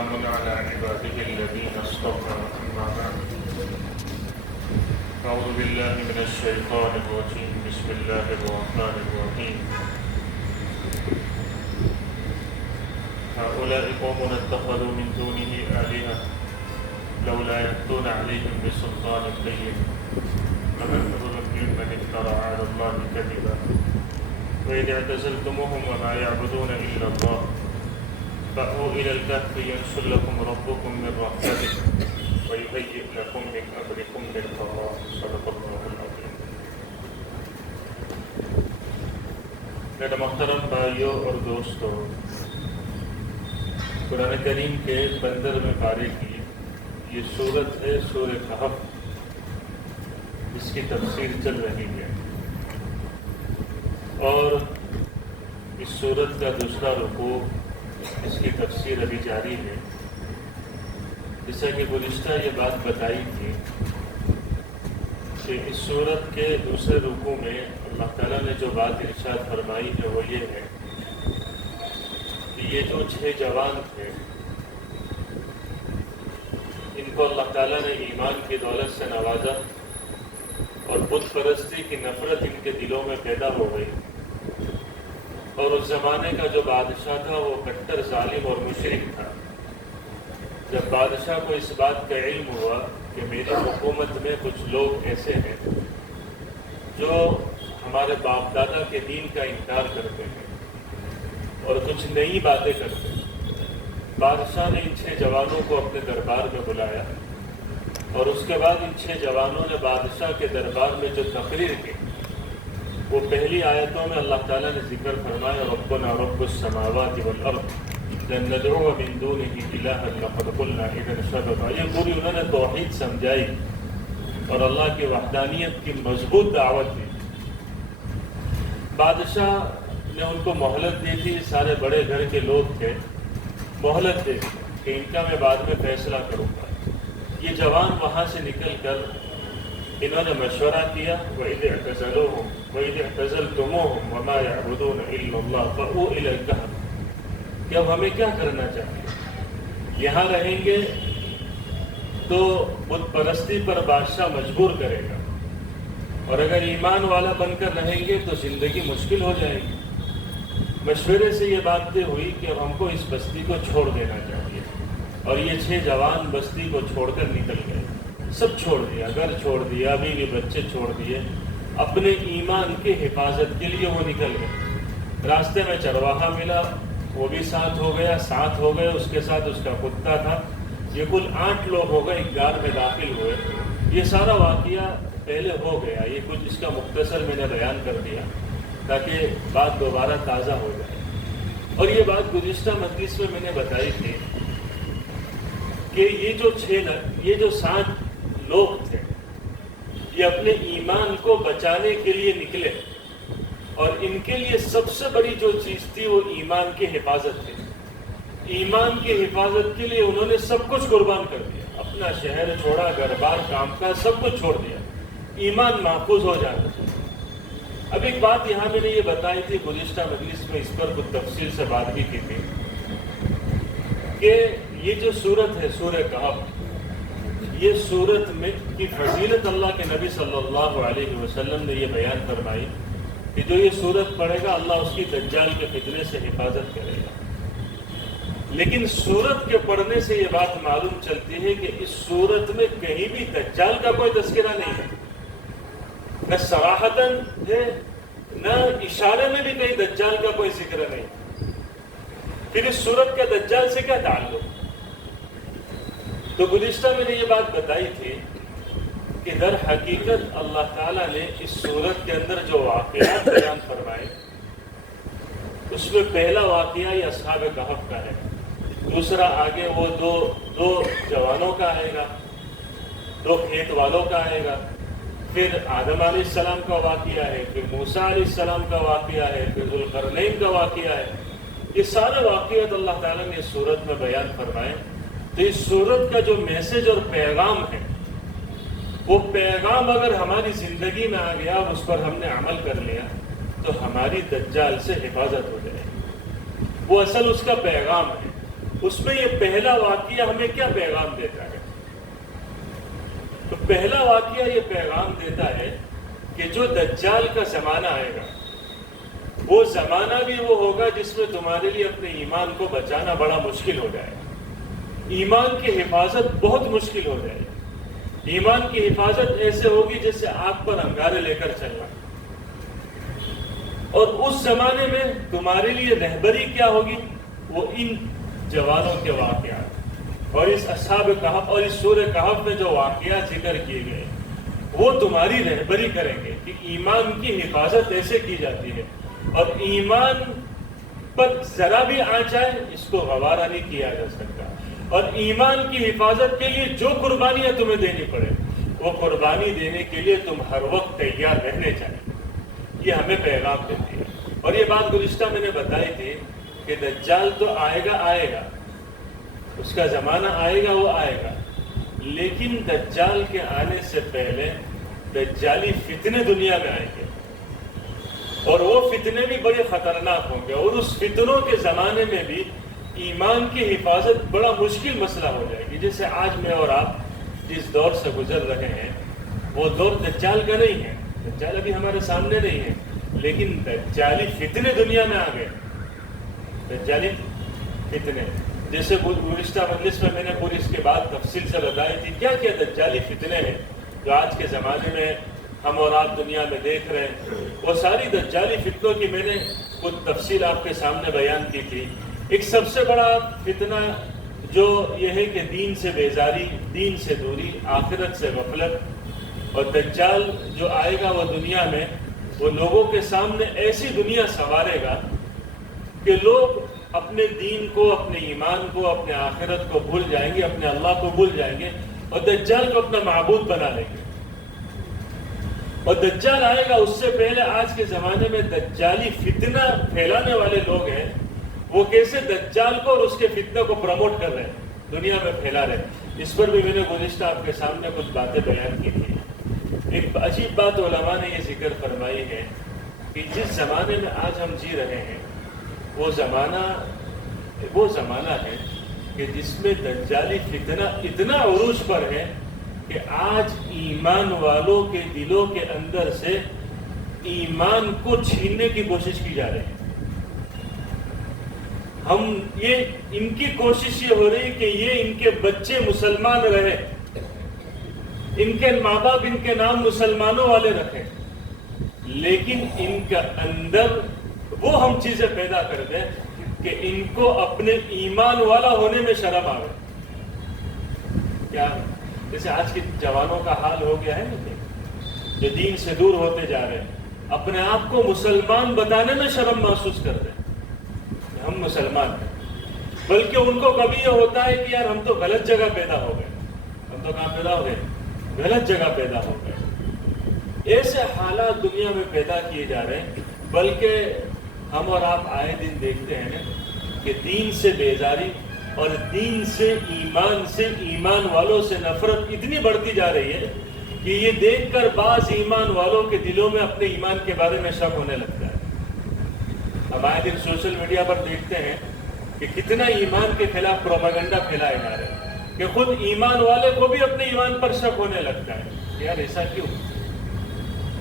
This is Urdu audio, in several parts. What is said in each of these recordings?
وسلام على عباده الذين اصطفى أما بعد أعوذ بالله من الشيطان الرجيم بسم الله الرحمن الرحيم هؤلاء قوم اتخذوا من دونه آلهة لولا يأتون عليهم بسلطان بين فمن أظلم ممن افترى على الله كذبا وإذ اعتزلتموهم وما يعبدون إلا الله فأووا إلى الكهف ينشر لكم ربكم من رحمته ويهيئ لكم من أمركم مرفقا صدق الله العظيم. میرے محترم بھائیوں اور دوستوں، قرآن کریم کے 15ویں پارے کی یہ سورت ہے سورہ کہف، اس کی تفسیر چل رہی ہے اور اس سورت کا دوسرا رکوع اس کی تفسیر ابھی جاری ہے. جیسا کہ گزشتہ یہ بات بتائی تھی کہ اس سورت کے دوسرے رکوع میں اللہ تعالیٰ نے جو بات ارشاد فرمائی ہے وہ یہ ہے کہ یہ جو 6 جوان تھے ان کو اللہ تعالیٰ نے ایمان کی دولت سے نوازا اور بت پرستی کی نفرت ان کے دلوں میں پیدا ہو گئی، اور اس زمانے کا جو بادشاہ تھا وہ کٹر ظالم اور مشرک تھا. جب بادشاہ کو اس بات کا علم ہوا کہ میری حکومت میں کچھ لوگ ایسے ہیں جو ہمارے باپ دادا کے دین کا انکار کرتے ہیں اور کچھ نئی باتیں کرتے ہیں، بادشاہ نے ان 6 جوانوں کو اپنے دربار میں بلایا اور اس کے بعد ان 6 جوانوں نے بادشاہ کے دربار میں جو تقریر کی وہ پہلی آیتوں میں اللہ تعالیٰ نے ذکر فرمایا ربنا رب السماوات والارض لن ندعو من دونه الها لقد قلنا اذا شططا. یہ پوری انہوں نے توحید سمجھائی اور اللہ کی وحدانیت کی مضبوط دعوت دی. بادشاہ نے ان کو مہلت دی تھی، سارے بڑے گھر کے لوگ تھے، مہلت دی کہ ان کا میں بعد میں فیصلہ کروں گا. یہ جوان وہاں سے نکل کر انہوں نے مشورہ کیا وَإِذِ اعْتَزَلُوهُمْ وَإِذِ اعْتَزَلْتُمُوهُمْ وَمَا يَعْبُدُونَ إِلَّا اللَّهَ فَأْوُوا إِلَى الْكَهْفِ. کہ اب ہمیں کیا کرنا چاہیے؟ یہاں رہیں گے تو بت پرستی پر بادشاہ مجبور کرے گا، اور اگر ایمان والا بن کر رہیں گے تو زندگی مشکل ہو جائے گی. مشورے سے یہ بات طے ہوئی کہ اب ہم کو اس بستی کو چھوڑ دینا چاہیے، اور یہ 6 جوان بستی کو چھوڑ کر نکل گئے. سب چھوڑ دیا، گھر چھوڑ دیا، بیوی بچے چھوڑ دیے، اپنے ایمان کی حفاظت کے لیے وہ نکل گئے. راستے میں چرواہا ملا، وہ بھی ساتھ ہو گیا، ساتھ ہو گئے، اس کے ساتھ اس کا کتا تھا. یہ کل 8 لوگ ہو گئے، ایک غار میں داخل ہوئے. یہ سارا واقعہ پہلے ہو گیا، یہ کچھ اس کا مختصر میں نے بیان کر دیا تاکہ بات دوبارہ تازہ ہو جائے. اور یہ بات گزشتہ مجلس میں میں نے بتائی تھی کہ یہ جو 7 لوگ تھے یہ اپنے ایمان کو بچانے کے لیے نکلے، اور ان کے لیے سب سے بڑی جو چیز تھی وہ ایمان کی حفاظت تھی. ایمان کی حفاظت کے لیے انہوں نے سب کچھ قربان کر دیا، اپنا شہر چھوڑا، گھر بار، کام کاج سب کچھ چھوڑ دیا، ایمان محفوظ ہو جانا. اب ایک بات یہاں میں نے یہ بتائی تھی گزشتہ مجلس میں، اس پر کچھ تفصیل سے بات بھی کی تھی کہ یہ جو سورت ہے سورہ کہف، یہ سورت میں کی فضیلت اللہ کے نبی صلی اللہ علیہ وسلم نے یہ بیان فرمائی کہ جو یہ سورت پڑھے گا اللہ اس کی دجال کے فتنے سے حفاظت کرے گا. لیکن سورت کے پڑھنے سے یہ بات معلوم چلتی ہے کہ اس سورت میں کہیں بھی دجال کا کوئی تذکرہ نہیں ہے، نہ صراحتاً ہے نہ اشارے میں بھی کہیں دجال کا کوئی ذکر نہیں. پھر اس سورت کا دجال سے کیا تعلق؟ تو گزشتہ میں نے یہ بات بتائی تھی کہ در حقیقت اللہ تعالیٰ نے اس سورت کے اندر جو واقعات بیان فرمائے اس میں پہلا واقعہ یہ اصحاب کہف کا ہے، دوسرا آگے وہ دو جوانوں کا آئے گا، 2 کھیت والوں کا آئے گا، پھر آدم علیہ السلام کا واقعہ ہے، پھر موسیٰ علیہ السلام کا واقعہ ہے، پھر ذوالقرنین کا واقعہ ہے. یہ سارے واقعات اللہ تعالیٰ نے اس سورت میں بیان فرمائے. تو اس سورت کا جو میسج اور پیغام ہے وہ پیغام اگر ہماری زندگی میں آ گیا، اس پر ہم نے عمل کر لیا تو ہماری دجال سے حفاظت ہو جائے. وہ اصل اس کا پیغام ہے. اس میں یہ پہلا واقعہ ہمیں کیا پیغام دیتا ہے؟ تو پہلا واقعہ یہ پیغام دیتا ہے کہ جو دجال کا زمانہ آئے گا وہ زمانہ بھی وہ ہوگا جس میں تمہارے لیے اپنے ایمان کو بچانا بڑا مشکل ہو جائے گا، ایمان کی حفاظت بہت مشکل ہو جائے گی۔ ایمان کی حفاظت ایسے ہوگی جیسے آگ پر انگارے لے کر چلنا، اور اس زمانے میں تمہارے لیے رہبری کیا ہوگی؟ وہ ان جوانوں کے واقعات اور اس اصحاب کہف اور اس سورہ کہف میں جو واقعات ذکر کیے گئے وہ تمہاری رہبری کریں گے کہ ایمان کی حفاظت ایسے کی جاتی ہے، اور ایمان پر ذرا بھی آنچ آئے اس کو گوارا نہیں کیا جا سکتا، اور ایمان کی حفاظت کے لیے جو قربانیاں تمہیں دینی پڑے وہ قربانی دینے کے لیے تم ہر وقت تیار رہنے چاہیے۔ یہ ہمیں پیغام دیتی ہے، اور یہ بات گزشتہ میں نے بتائی تھی کہ دجال تو آئے گا، اس کا زمانہ آئے گا، وہ آئے گا، لیکن دجال کے آنے سے پہلے دجالی فتنے دنیا میں آئیں گے، اور وہ فتنے بھی بڑے خطرناک ہوں گے، اور اس فتنوں کے زمانے میں بھی ایمان کی حفاظت بڑا مشکل مسئلہ ہو جائے گی۔ جیسے آج میں اور آپ جس دور سے گزر رہے ہیں وہ دور دجال کا نہیں ہے، دجال ابھی ہمارے سامنے نہیں ہے، لیکن دجالی فتنے دنیا میں آ گئے، دجالی فتنے، جیسے گزشتہ مجلس میں نے پوری اس کے بعد تفصیل سے بتائی تھی کیا کیا دجالی فتنے ہیں جو آج کے زمانے میں ہم اور آپ دنیا میں دیکھ رہے ہیں۔ وہ ساری دجالی فتنوں کی میں نے کچھ تفصیل آپ کے سامنے بیان کی تھی۔ ایک سب سے بڑا فتنہ جو یہ ہے کہ دین سے بیزاری، دین سے دوری، آخرت سے غفلت، اور دجال جو آئے گا وہ دنیا میں وہ لوگوں کے سامنے ایسی دنیا سنوارے گا کہ لوگ اپنے دین کو، اپنے ایمان کو، اپنے آخرت کو بھول جائیں گے، اپنے اللہ کو بھول جائیں گے، اور دجال کو اپنا معبود بنا لیں گے۔ اور دجال آئے گا اس سے پہلے آج کے زمانے میں دجالی فتنہ پھیلانے والے لوگ ہیں، وہ کیسے دجال کو اور اس کے فتنہ کو پروموٹ کر رہے ہیں، دنیا میں پھیلا رہے ہیں۔ اس پر بھی میں نے گزشتہ آپ کے سامنے کچھ باتیں بیان کی تھی۔ ایک عجیب بات علماء نے یہ ذکر فرمائی ہے کہ جس زمانے میں آج ہم جی رہے ہیں وہ زمانہ ہے کہ جس میں دجالی فتنہ اتنا عروج پر ہے کہ آج ایمان والوں کے دلوں کے اندر سے ایمان کو چھیننے کی کوشش کی جا رہی ہے۔ ان کی کوشش یہ ہو رہی ہے کہ یہ ان کے بچے مسلمان رہے، ان کے ماں باپ ان کے نام مسلمانوں والے رکھیں، لیکن ان کا اندر وہ ہم چیزیں پیدا کر دیں کہ ان کو اپنے ایمان والا ہونے میں شرم آئے۔ کیا جیسے آج کے جوانوں کا حال ہو گیا ہے نا، جو دین سے دور ہوتے جا رہے ہیں، اپنے آپ کو مسلمان بتانے میں شرم محسوس کر رہے ہیں کہ ہم مسلمان ہیں، بلکہ ان کو کبھی یہ ہوتا ہے کہ یار ہم تو غلط جگہ پیدا ہو گئے، ہم تو کہاں پیدا ہو گئے؟ غلط جگہ پیدا ہو گئے۔ ایسے حالات دنیا میں پیدا کیے جا رہے ہیں، بلکہ ہم اور آپ آئے دن دیکھتے ہیں کہ دین سے بیزاری اور دین سے، ایمان والوں سے نفرت اتنی بڑھتی جا رہی ہے کہ یہ دیکھ کر بعض ایمان والوں کے دلوں میں اپنے ایمان کے بارے میں شک ہونے لگتا ہے۔ ہم آئے دن سوشل میڈیا پر دیکھتے ہیں کہ کتنا ایمان کے خلاف پروپیگنڈا پھیلائے جا رہے ہیں کہ خود ایمان والے کو بھی اپنے ایمان پر شک ہونے لگتا ہے۔ یار ایسا کیوں؟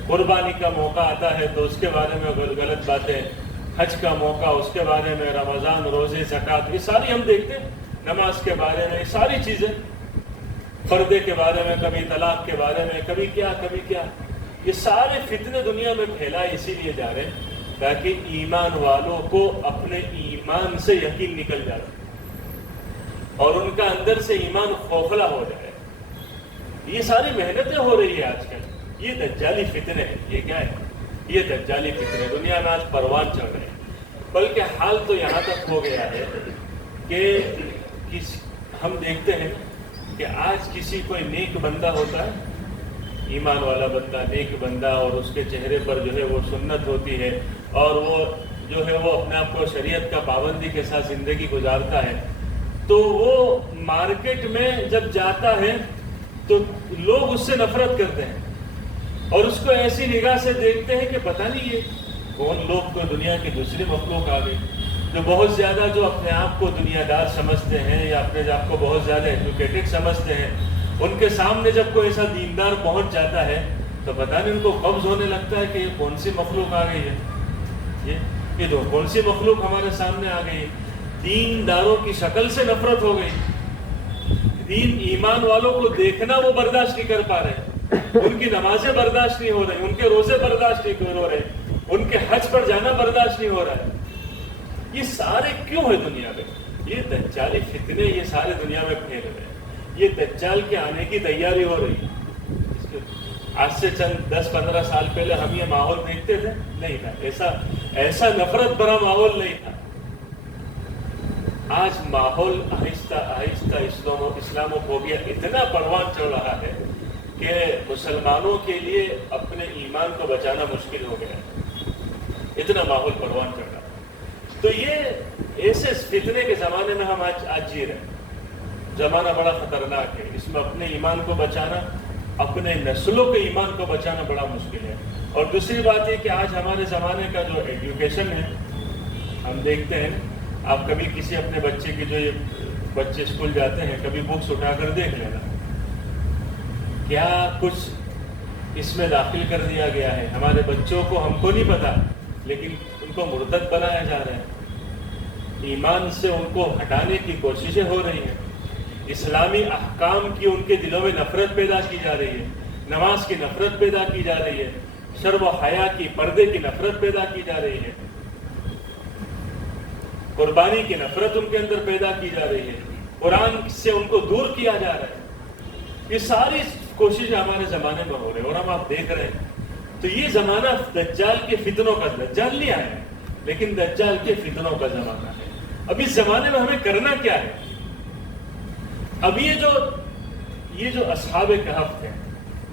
قربانی کا موقع آتا ہے تو اس کے بارے میں غلط باتیں، حج کا موقع اس کے بارے میں، رمضان، روزے، زکوٰۃ، یہ ساری ہم دیکھتے ہیں، نماز کے بارے میں، یہ ساری چیزیں، پردے کے بارے میں، کبھی طلاق کے بارے میں، کبھی کیا، یہ سارے فتنے دنیا میں پھیلائے اسی لیے جا رہے ہیں تاکہ ایمان والوں کو اپنے ایمان سے یقین نکل جائے اور ان کا اندر سے ایمان خوفلا ہو جائے۔ یہ ساری محنتیں ہو رہی ہے آج کل، یہ دجالی فتنے ہیں۔ یہ کیا ہے؟ یہ دجالی فتنے دنیا میں آج پروان چڑھ رہے ہیں، بلکہ حال تو یہاں تک ہو گیا ہے کہ ہم دیکھتے ہیں کہ آج کسی کوئی نیک بندہ ہوتا ہے، ایمان والا بندہ، نیک بندہ، اور اس کے چہرے پر جو ہے وہ سنت ہوتی ہے اور وہ جو ہے وہ اپنے آپ کو شریعت کا پابندی کے ساتھ زندگی گزارتا ہے، تو وہ مارکیٹ میں جب جاتا ہے تو لوگ اس سے نفرت کرتے ہیں اور اس کو ایسی نگاہ سے دیکھتے ہیں کہ پتہ نہیں یہ کون لوگ کو دنیا کی دوسری مخلوق آ گئی، جو بہت زیادہ جو اپنے آپ کو دنیا دار سمجھتے ہیں یا اپنے آپ کو بہت زیادہ ایجوکیٹڈ سمجھتے ہیں، ان کے سامنے جب کوئی ایسا دیندار پہنچ جاتا ہے تو پتہ نہیں ان کو قبض ہونے لگتا ہے کہ یہ کون سی مخلوق آ گئی ہے، یہ جو کون سی مخلوق ہمارے سامنے آ گئی ہے۔ دینداروں کی شکل سے نفرت ہو گئی، دین ایمان والوں کو دیکھنا وہ برداشت نہیں کر پا رہے، ان کی نمازیں برداشت نہیں ہو رہی، ان کے روزے برداشت نہیں ہو رہے، ان کے حج پر جانا برداشت نہیں ہو رہا ہے۔ یہ سارے کیوں ہے دنیا میں؟ یہ دجالی فتنے یہ سارے دنیا میں پھیل رہے ہیں، یہ دجال کے آنے کی تیاری ہو رہی ہے۔ آج سے چند 10-15 سال پہلے ہم یہ ماحول دیکھتے تھے؟ نہیں تھا، ایسا نفرت بھرا ماحول نہیں تھا۔ آج ماحول آہستہ آہستہ اسلاموفوبیا اتنا پروان چڑھ رہا ہے کہ مسلمانوں کے لیے اپنے ایمان کو بچانا مشکل ہو گیا ہے، اتنا ماحول پروان چڑھ رہا ہے۔ تو یہ ایسے فتنے کے زمانے میں ہم آج جی رہے ہیں۔ زمانہ بڑا خطرناک ہے، اس میں اپنے ایمان کو بچانا، اپنے نسلوں کے ایمان کو بچانا بڑا مشکل ہے۔ اور دوسری بات یہ کہ آج ہمارے زمانے کا جو ایجوکیشن ہے، ہم دیکھتے ہیں، آپ کبھی کسی اپنے بچے کی جو یہ بچے اسکول جاتے ہیں، کبھی بکس اٹھا کر دیکھ لینا، کیا کچھ اس میں داخل کر دیا گیا ہے۔ ہمارے بچوں کو، ہم کو نہیں پتا، لیکن ان کو مرتد بنایا جا رہا ہے، ایمان سے ان کو ہٹانے کی کوششیں ہو رہی ہیں، اسلامی احکام کی ان کے دلوں میں نفرت پیدا کی جا رہی ہے، نماز کی نفرت پیدا کی جا رہی ہے، شرم و حیا کی، پردے کی نفرت پیدا کی جا رہی ہے، قربانی کی نفرت ان کے اندر پیدا کی جا رہی ہے، قرآن سے ان کو دور کیا جا رہا ہے۔ یہ ساری کوششیں ہمارے زمانے میں ہو رہی ہیں اور ہم آپ دیکھ رہے ہیں۔ تو یہ زمانہ دجال کے فتنوں کا، دجال نہیں آیا ہے لیکن دجال کے فتنوں کا زمانہ ہے۔ اب اس زمانے میں ہمیں کرنا کیا ہے؟ اب یہ جو اصحاب کہف تھے،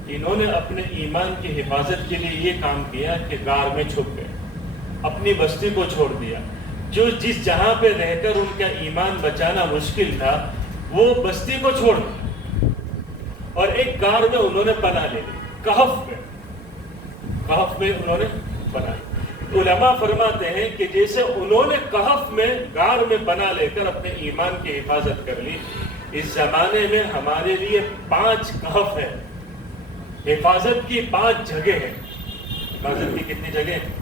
انہوں نے اپنے ایمان کی حفاظت کے لیے یہ کام کیا کہ غار میں چھپ گئے، اپنی بستی کو چھوڑ دیا، جو جس جہاں پہ رہ کر ان کا ایمان بچانا مشکل تھا وہ بستی کو چھوڑ دیا اور ایک غار میں انہوں نے پناہ لے لی، کہف میں انہوں نے پناہ لی۔ علماء فرماتے ہیں کہ جیسے انہوں نے کہف میں، غار میں پناہ لے کر اپنے ایمان کی حفاظت کر لی، اس زمانے میں ہمارے لیے 5 کہف ہیں، حفاظت کی 5 جگہ ہیں۔ حفاظت کی کتنی جگہ ہیں؟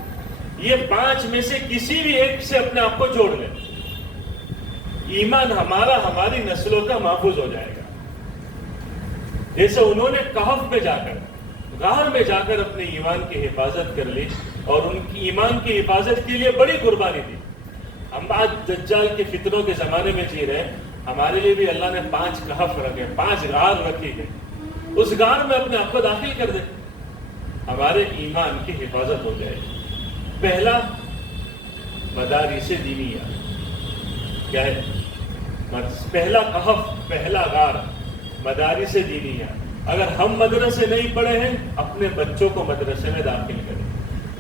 یہ 5 میں سے کسی بھی ایک سے اپنے آپ کو جوڑ لیں، ایمان ہمارا، ہماری نسلوں کا محفوظ ہو جائے گا۔ جیسے انہوں نے کہف میں جا کر، غار میں جا کر اپنے ایمان کی حفاظت کر لی اور ان کی ایمان کی حفاظت کے لیے بڑی قربانی دی۔ ہم آج دجال کے فتنوں کے زمانے میں جی رہے ہیں، ہمارے لیے بھی اللہ نے 5 کہف رکھے، 5 غار رکھی گئے، اس غار میں اپنے آپ کو داخل کر دیں، ہمارے ایمان کی حفاظت ہو جائے گی۔ پہلا، مدارس دینیہ کیا ہے؟ پہلا کہف، پہلا غار مدارس دینیہ۔ اگر ہم مدرسے نہیں پڑھے ہیں، اپنے بچوں کو مدرسے میں داخل کریں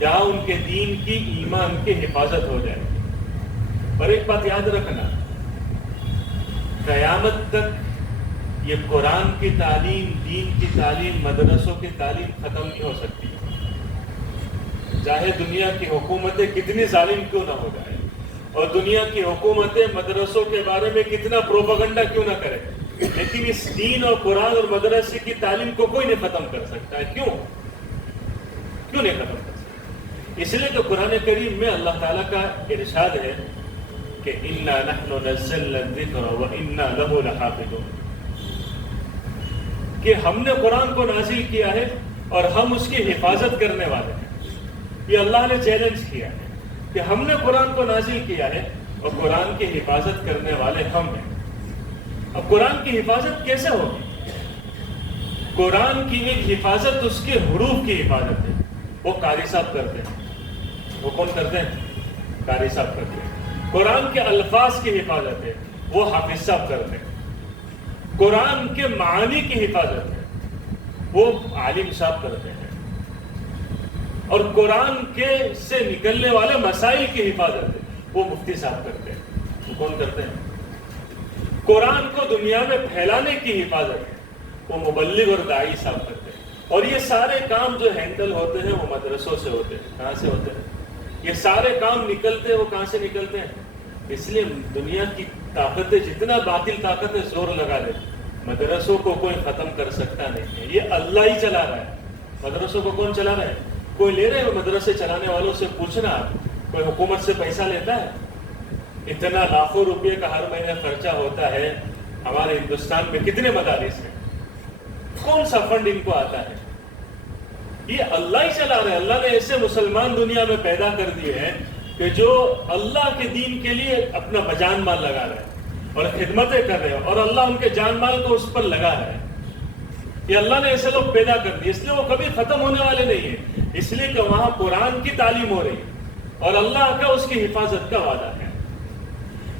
جہاں ان کے دین کی، ایمان کی حفاظت ہو جائے گی۔ اور ایک بات یاد رکھنا، قیامت تک یہ قرآن کی تعلیم، دین کی تعلیم، مدرسوں کی تعلیم ختم نہیں ہو سکتی، چاہے دنیا کی حکومتیں کتنی ظالم کیوں نہ ہو جائیں اور دنیا کی حکومتیں مدرسوں کے بارے میں کتنا پروپیگنڈا کیوں نہ کرے، لیکن اس دین اور قرآن اور مدرسے کی تعلیم کو کوئی نہیں ختم کر سکتا ہے۔ کیوں نہیں ختم کر سکتا؟ اس لیے کہ قرآن کریم میں اللہ تعالیٰ کا ارشاد ہے کہ اِنَّا نَحْنُ نَزَّلْنَا الذِّكْرَ وَإِنَّا لَهُ لَحَافِظُونَ، کہ ہم نے قرآن کو نازل کیا ہے اور ہم اس کی حفاظت کرنے والے ہیں۔ یہ اللہ نے چیلنج کیا ہے کہ ہم نے قرآن کو نازل کیا ہے اور قرآن کی حفاظت کرنے والے ہم ہیں۔ اب قرآن کی حفاظت کیسے ہوگی؟ قرآن کی ایک حفاظت اس کے حروف کی حفاظت ہے، وہ قاری صاحب کرتے ہیں۔ وہ کون کرتے ہیں؟ قاری صاحب کرتے ہیں۔ قرآن کے الفاظ کی حفاظت ہے، وہ حافظ صاحب کرتے ہیں۔ قرآن کے معانی کی حفاظت ہے، وہ عالم صاحب کرتے ہیں۔ اور قرآن کے سے نکلنے والے مسائل کی حفاظت ہے، وہ مفتی صاحب کرتے ہیں۔ وہ کون کرتے ہیں؟ قرآن کو دنیا میں پھیلانے کی حفاظت ہے، وہ مبلغ اور داعی صاحب کرتے ہیں۔ اور یہ سارے کام جو ہینڈل ہوتے ہیں وہ مدرسوں سے ہوتے ہیں۔ کہاں سے ہوتے ہیں؟ یہ سارے کام نکلتے ہیں، وہ کہاں سے نکلتے ہیں؟ اس لیے دنیا کی طاقتیں جتنا باطل طاقتیں زور لگا لے، مدرسوں کو کوئی ختم کر سکتا نہیں ہے، یہ اللہ ہی چلا رہا ہے۔ مدرسوں کو کون چلا رہا ہے؟ کوئی لے رہے ہیں؟ مدرسے چلانے والوں سے پوچھنا، کوئی حکومت سے پیسہ لیتا ہے؟ اتنا لاکھوں روپے کا ہر مہینے خرچہ ہوتا ہے۔ ہمارے ہندوستان میں کتنے مدارس ہیں؟ کون سا فنڈ ان کو آتا ہے؟ یہ اللہ ہی چلا رہا ہے۔ اللہ نے ایسے مسلمان دنیا میں پیدا کر دیے ہیں کہ جو اللہ کے دین کے لیے اپنا بجان مال لگا رہے ہیں اور خدمتیں کر رہے ہیں، اور اللہ ان کے جان مال کو اس پر لگا رہا ہے۔ یہ اللہ نے ایسے لوگ پیدا کر دیے، اس لیے وہ کبھی ختم ہونے والے نہیں ہیں، اس لیے کہ وہاں قرآن کی تعلیم ہو رہی ہے اور اللہ کا اس کی حفاظت کا وعدہ ہے۔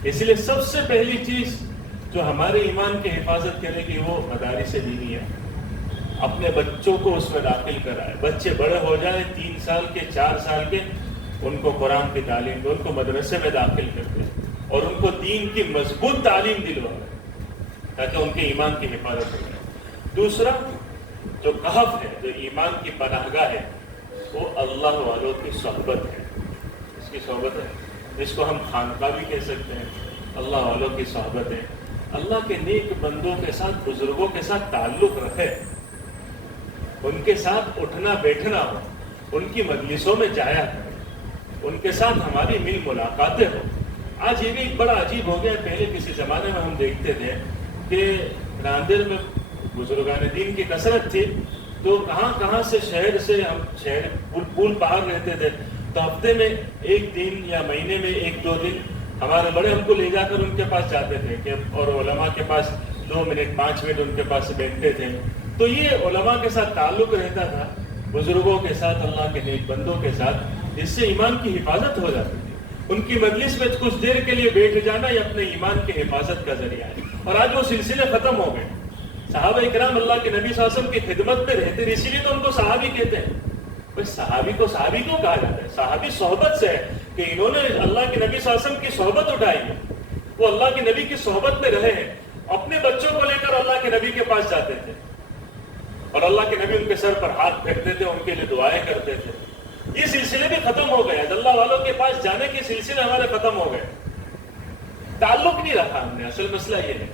اس لیے سب سے پہلی چیز جو ہمارے ایمان کی حفاظت کرے گی وہ مدارس دینی ہے۔ اپنے بچوں کو اس میں داخل کرائے، بچے بڑے ہو جائیں 3 سال کے 4 سال کے، ان کو قرآن کی تعلیم دو، ان کو مدرسے میں داخل کر دیں اور ان کو دین کی مضبوط تعلیم دلوائے تاکہ ان کے ایمان کی حفاظت ہو جائے۔ دوسرا جو کہف ہے، جو ایمان کی پناہ گاہ ہے، وہ اللہ والوں کی صحبت ہے۔ اس کی صحبت ہے جس کو ہم خانقاہ بھی کہہ سکتے ہیں، اللہ والوں کی صحبت ہے۔ اللہ کے نیک بندوں کے ساتھ، بزرگوں کے ساتھ تعلق رکھے، ان کے ساتھ اٹھنا بیٹھنا ہو، ان کی مجلسوں میں جایا کرے، ان کے ساتھ ہماری مل ملاقاتیں ہو۔ آج یہ بھی بڑا عجیب ہو گیا، پہلے کسی زمانے میں ہم دیکھتے تھے کہ راندر میں بزرگان دین کی کثرت تھی، تو کہاں سے شہر سے ہم پول پار رہتے تھے، تو ہفتے میں 1 دن یا مہینے میں 1-2 دن ہمارے بڑے ہم کو لے جا کر ان کے پاس جاتے تھے کہ اور علماء کے پاس 2 منٹ 5 منٹ ان کے پاس بیٹھتے تھے۔ تو یہ علماء کے ساتھ تعلق رہتا تھا، بزرگوں کے ساتھ، اللہ کے نیک بندوں کے ساتھ، جس سے ایمان کی حفاظت ہو جاتی تھی۔ ان کی مجلس میں کچھ دیر کے لیے بیٹھ جانا یہ اپنے ایمان کی حفاظت کا ذریعہ ہے، اور آج وہ سلسلے ختم ہو گئے۔ صحابہ اکرام اللہ کے نبی صلی اللہ علیہ وسلم کی خدمت میں رہتے، اسی لیے تو ان کو صحابی کہتے ہیں۔ بھائی صحابی کو صحابی کیوں کہا جاتا ہے؟ صحابی صحبت سے ہے کہ انہوں نے اللہ کے نبی صلی اللہ علیہ وسلم کی صحبت اٹھائی ہے، وہ اللہ کے نبی کی صحبت میں رہے ہیں، اپنے بچوں کو لے کر اللہ کے نبی کے پاس جاتے تھے اور اللہ کے نبی ان کے سر پر ہاتھ پھیرتے تھے، ان کے لیے دعائیں کرتے تھے۔ یہ سلسلے بھی ختم ہو گئے، اللہ والوں کے پاس جانے کے سلسلے ہمارے ختم ہو گئے، تعلق نہیں رکھا ہم نے۔ اصل مسئلہ یہ ہے،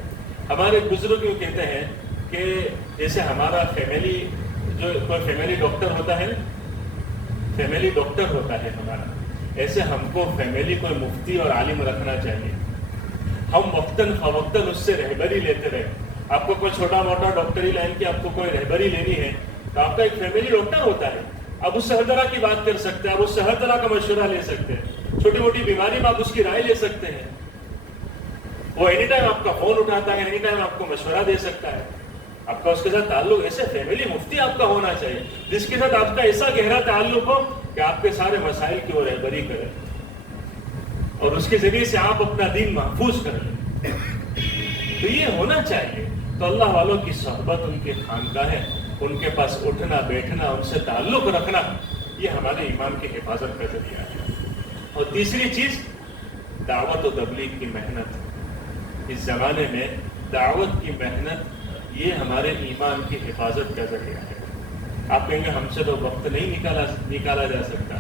ہمارے بزرگ یوں کہتے ہیں کہ جیسے ہمارا فیملی، جو کوئی فیملی ڈاکٹر ہوتا ہے، فیملی ڈاکٹر ہوتا ہے ہمارا، ایسے ہم کو فیملی کوئی مفتی اور عالم رکھنا چاہیے۔ ہم وقتاً فوقتاً اس سے رہبری لیتے رہے۔ آپ کو کوئی چھوٹا موٹا ڈاکٹری لائن کی آپ کو کوئی رہبری لینی ہے تو آپ کا ایک فیملی ڈاکٹر ہوتا ہے، آپ اس سے ہر طرح کی بات کر سکتے ہیں، آپ اس سے ہر طرح کا مشورہ لے سکتے ہیں، چھوٹی موٹی بیماری میں آپ اس کی رائے لے سکتے ہیں۔ وہ اینی ٹائم آپ کا فون اٹھاتا ہے، اینی ٹائم آپ کو مشورہ دے سکتا ہے۔ آپ کا اس کے ساتھ تعلق، ایسے فیملی مفتی آپ کا ہونا چاہیے جس کے ساتھ آپ کا ایسا گہرا تعلق ہو کہ آپ کے سارے مسائل کی وہ رہبری کرے اور اس کے ذریعے سے آپ اپنا دین محفوظ کر لیں۔ تو یہ ہونا چاہیے۔ تو اللہ والوں کی صحبت، ان کے خانقاہیں، ان کے پاس اٹھنا بیٹھنا، ان سے تعلق رکھنا، یہ ہمارے ایمان کی حفاظت کا ذریعہ ہے۔ اور تیسری چیز دعوت و تبلیغ کی محنت۔ اس زمانے میں دعوت کی محنت یہ ہمارے ایمان کی حفاظت کا ذریعہ ہے۔ آپ کہیں گے ہم سے تو وقت نہیں نکالا جا سکتا،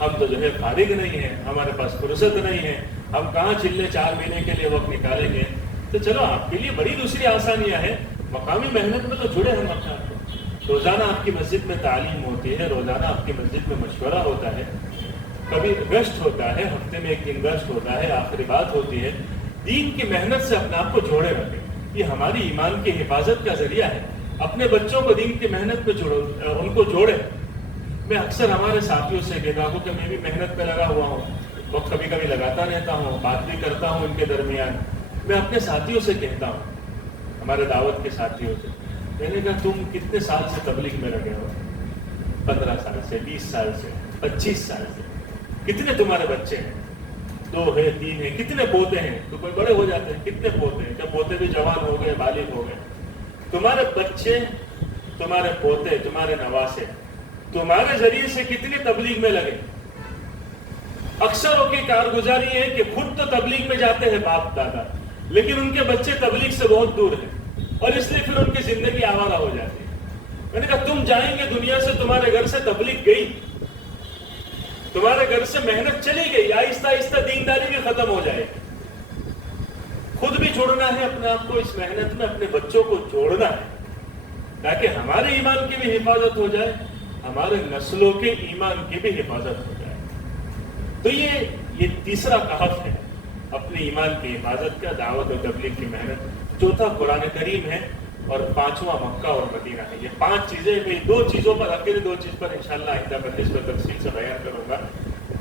ہم تو جو ہے فارغ نہیں ہیں، ہمارے پاس فرصت نہیں ہے، ہم کہاں چلے 4 مہینے کے لیے وقت نکالیں گے؟ تو چلو آپ کے لیے بڑی دوسری آسانیاں ہیں، مقامی محنت میں تو جڑے ہیں اپنے آپ کو۔ روزانہ آپ کی مسجد میں تعلیم ہوتی ہے، روزانہ آپ کی مسجد میں مشورہ ہوتا ہے، کبھی گشت ہوتا ہے، ہفتے میں 1 دن گشت ہوتا ہے، آخری بات ہوتی ہے۔ دین کی محنت سے اپنے آپ کو جوڑے رکھیں، یہ ہماری ایمان کی حفاظت کا ذریعہ ہے۔ اپنے بچوں کو دین کی محنت میں ان کو جوڑیں۔ میں اکثر ہمارے ساتھیوں سے کہتا ہوں کہ میں بھی محنت پہ لگا ہوا ہوں، وقت کبھی کبھی لگاتا رہتا ہوں، بات بھی کرتا ہوں ان کے درمیان۔ میں اپنے ساتھیوں سے کہتا ہوں، ہمارے دعوت کے ساتھیوں سے، میں نے کہا تم کتنے سال سے تبلیغ میں لگے ہو؟ 15 سال سے، 20 سال سے، 25 سال سے۔ کتنے تمہارے بچے ہیں؟ 2 ہیں، 3 ہیں، کتنے پوتے ہیں؟ تو کوئی بڑے ہو جاتے ہیں، کتنے پوتے ہیں؟ جب پوتے بھی جوان ہو گئے، بالغ ہو گئے، تمہارے بچے، تمہارے پوتے، تمہارے نواسے تمہارے ذریعے سے کتنی تبلیغ میں لگے؟ اکثروں کی کارگزاری ہے کہ خود تو تبلیغ میں جاتے ہیں باپ دادا، لیکن ان کے بچے تبلیغ سے بہت دور ہیں اور اس لیے پھر ان کی زندگی آوارہ ہو جاتی ہے۔ میں نے کہا تم جائیں گے دنیا سے، تمہارے گھر سے تبلیغ گئی، تمہارے گھر سے محنت چلی گئی، آہستہ آہستہ دینداری بھی ختم ہو جائے گی۔ کرنا ہے اپنے آپ کو اس محنت میں، اپنے بچوں کو جوڑنا ہے تاکہ ہمارے ایمان کی بھی حفاظت ہو جائے، ہمارے نسلوں کے ایمان کی بھی حفاظت ہو جائے۔ تو یہ تیسرا کہف ہے اپنے ایمان کی حفاظت کا، دعوت و تبلیغ کی محنت۔ چوتھا قرآن کریم ہے، اور پانچواں مکہ اور مدینہ ہے۔ یہ 5 چیزیں، میں 2 چیزوں پر، اکیلے 2 چیز پر انشاءاللہ آئندہ مجلس پر تفصیل سے بیان کروں گا۔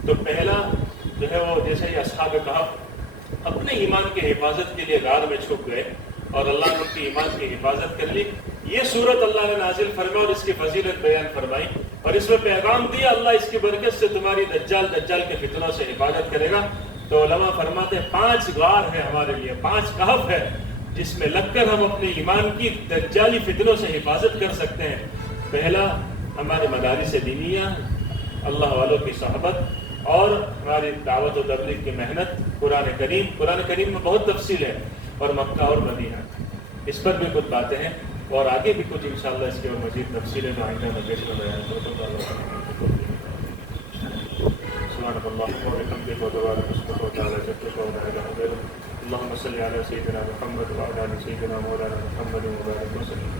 تو پہلا جو ہے وہ جیسے ہی اصحاب کہف اپنے ایمان کی حفاظت کے لیے غار میں چھپ گئے اور اللہ نے ان کی ایمان کی حفاظت کر لی، یہ صورت اللہ نے نازل فرمائی اور اس کی فضیلت بیان فرمائی اور اس میں پیغام دیا اللہ اس کی برکت سے تمہاری دجال کے فتنوں سے حفاظت کرے گا۔ تو علماء فرماتے ہیں 5 غار ہیں ہمارے لیے، 5 کہف ہے جس میں لگ کر ہم اپنے ایمان کی دجالی فتنوں سے حفاظت کر سکتے ہیں۔ پہلا ہمارے مدارس دینیہ، اللہ والوں کی صحبت، اور ہماری دعوت و تبلیغ کی محنت، قرآن کریم میں بہت تفصیل ہے، اور مکہ اور مدینہ، اس پر بھی کچھ باتیں ہیں اور آگے بھی کچھ انشاءاللہ اس کے اور مزید تفصیلیں جو آئندہ مجلس میں بیان کروں۔ سبحانك اللهم وبحمدك وتبارك اسمك وتعالى جدك ولا اله غيرك، اللهم صل على سيدنا محمد وعلى ال سيدنا مولانا محمد وبارك وسلم۔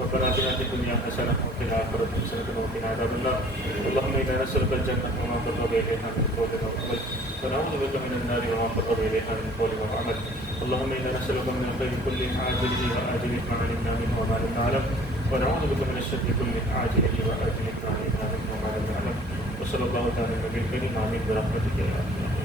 ربنا اتنا في الدنيا حسنه وفي الاخره حسنه وقنا عذاب النار، اللهم انا نسالك الجنه وما قرب اليها من قول وعمل، ونعوذ بك من النار وما قرب اليها من قول وعمل، اللهم انا نسالك من الخير كله عاجله واجله ما علمنا منه وما لم نعلم، ونعوذ بك من الشر كله عاجله واجله ما علمنا منه وما لم نعلم، وصلى الله تعالى على النبي الكريم، آمين برحمتك يا رب۔